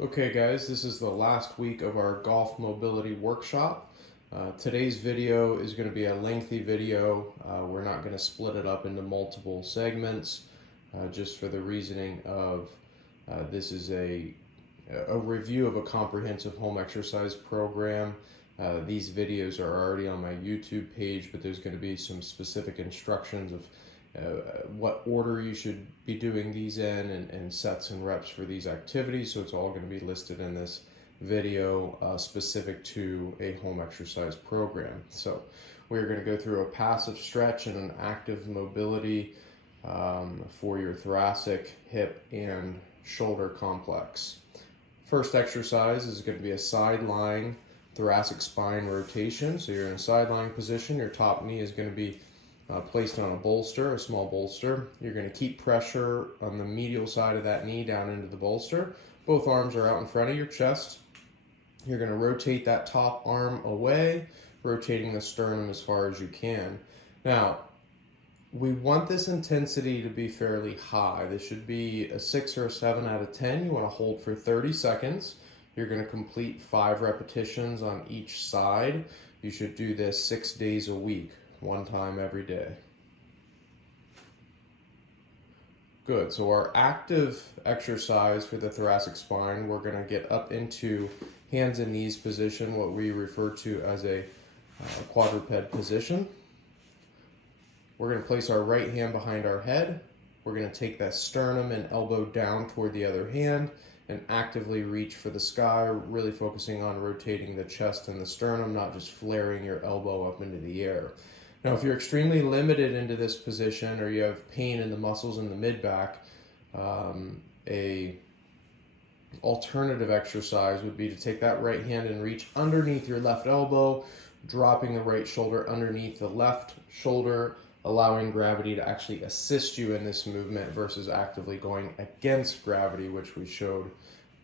Okay guys, this is the last week of our golf mobility workshop. Today's video is going to be a lengthy video. We're not going to split it up into multiple segments just for the reasoning of this is a review of a comprehensive home exercise program. These videos are already on my YouTube page, but there's going to be some specific instructions of what order you should be doing these in and sets and reps for these activities. So it's all going to be listed in this video specific to a home exercise program. So we're going to go through a passive stretch and an active mobility for your thoracic, hip, and shoulder complex. First exercise is going to be a side lying thoracic spine rotation. So you're in a side lying position. Your top knee is going to be placed on a bolster, a small bolster. You're going to keep pressure on the medial side of that knee down into the bolster. Both arms are out in front of your chest. You're going to rotate that top arm away, rotating the sternum as far as you can. Now, we want this intensity to be fairly high. This should be a 6 or a 7 out of 10. You want to hold for 30 seconds. You're going to complete 5 repetitions on each side. You should do this 6 days a week. One time every day. Good. So our active exercise for the thoracic spine, we're going to get up into hands and knees position, what we refer to as a quadruped position. We're going to place our right hand behind our head. We're going to take that sternum and elbow down toward the other hand and actively reach for the sky, really focusing on rotating the chest and the sternum, not just flaring your elbow up into the air. Now, if you're extremely limited into this position or you have pain in the muscles in the mid-back, a alternative exercise would be to take that right hand and reach underneath your left elbow, dropping the right shoulder underneath the left shoulder, allowing gravity to actually assist you in this movement versus actively going against gravity, which we showed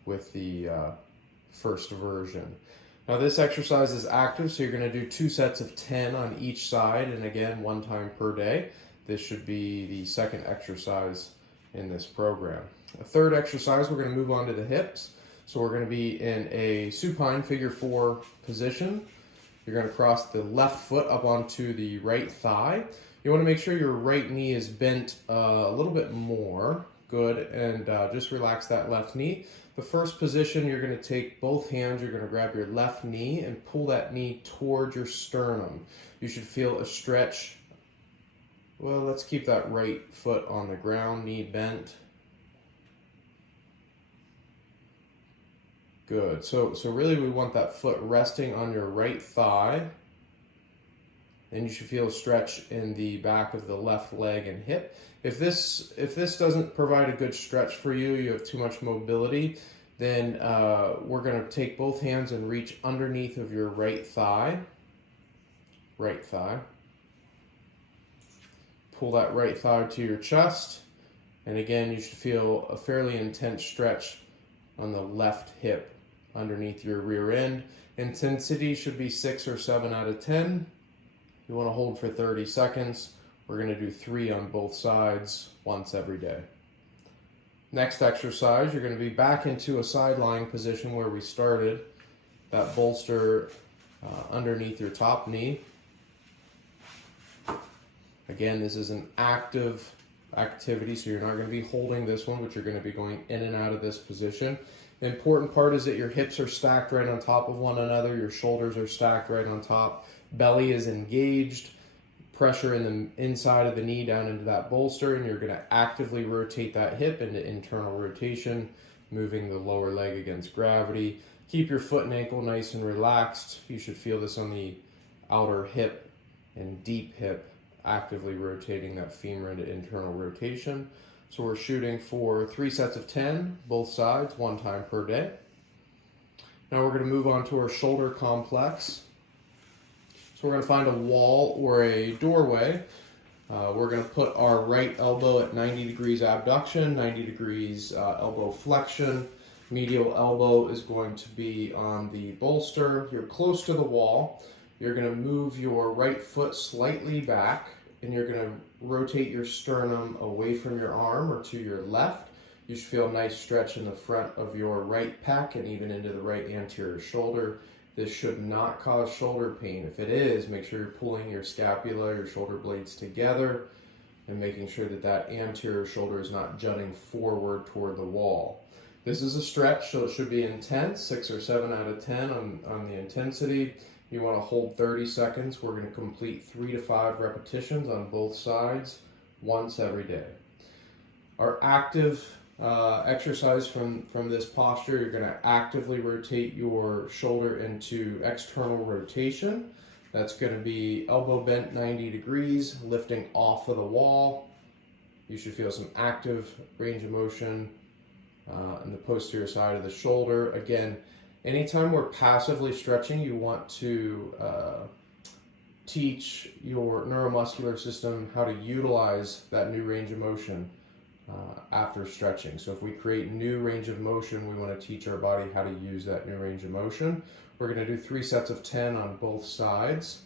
with the first version. Now this exercise is active, so you're going to do 2 sets of 10 on each side, and again, 1 time per day. This should be the second exercise in this program. A third exercise, we're going to move on to the hips. So we're going to be in a supine figure 4 position. You're going to cross the left foot up onto the right thigh. You want to make sure your right knee is bent a little bit more. Good, and just relax that left knee. The first position, you're going to take both hands, you're going to grab your left knee and pull that knee towards your sternum. You should feel a stretch. Well, let's keep that right foot on the ground, knee bent. Good. So really we want that foot resting on your right thigh. And you should feel a stretch in the back of the left leg and hip. If this doesn't provide a good stretch for you, you have too much mobility, then we're going to take both hands and reach underneath of your right thigh. Right thigh. Pull that right thigh to your chest. And again, you should feel a fairly intense stretch on the left hip underneath your rear end. Intensity should be 6 or 7 out of 10. You want to hold for 30 seconds. We're going to do 3 on both sides once every day. Next exercise, you're going to be back into a side lying position where we started. That bolster underneath your top knee. Again, this is an active activity, so you're not going to be holding this one, but you're going to be going in and out of this position. The important part is that your hips are stacked right on top of one another. Your shoulders are stacked right on top. Belly is engaged, pressure in the inside of the knee down into that bolster, and you're going to actively rotate that hip into internal rotation, moving the lower leg against gravity. Keep your foot and ankle nice and relaxed. You should feel this on the outer hip and deep hip, actively rotating that femur into internal rotation. So we're shooting for 3 sets of 10, both sides, 1 time per day. Now we're going to move on to our shoulder complex. So we're going to find a wall or a doorway. We're going to put our right elbow at 90 degrees abduction, 90 degrees elbow flexion. Medial elbow is going to be on the bolster. You're close to the wall. You're going to move your right foot slightly back, and you're going to rotate your sternum away from your arm or to your left. You should feel a nice stretch in the front of your right pec and even into the right anterior shoulder. This should not cause shoulder pain. If it is, make sure you're pulling your scapula, your shoulder blades together, and making sure that that anterior shoulder is not jutting forward toward the wall. This is a stretch, so it should be intense, 6 or 7 out of 10 on the intensity. You want to hold 30 seconds. We're going to complete 3 to 5 repetitions on both sides once every day. Our active exercise from this posture, you're going to actively rotate your shoulder into external rotation. That's going to be elbow bent 90 degrees, lifting off of the wall. You should feel some active range of motion in the posterior side of the shoulder. Again, anytime we're passively stretching, you want to teach your neuromuscular system how to utilize that new range of motion after stretching. So if we create new range of motion, we want to teach our body how to use that new range of motion. We're going to do 3 sets of 10 on both sides.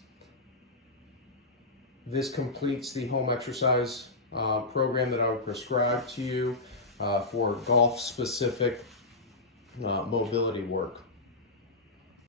This completes the home exercise program that I would prescribe to you for golf-specific mobility work.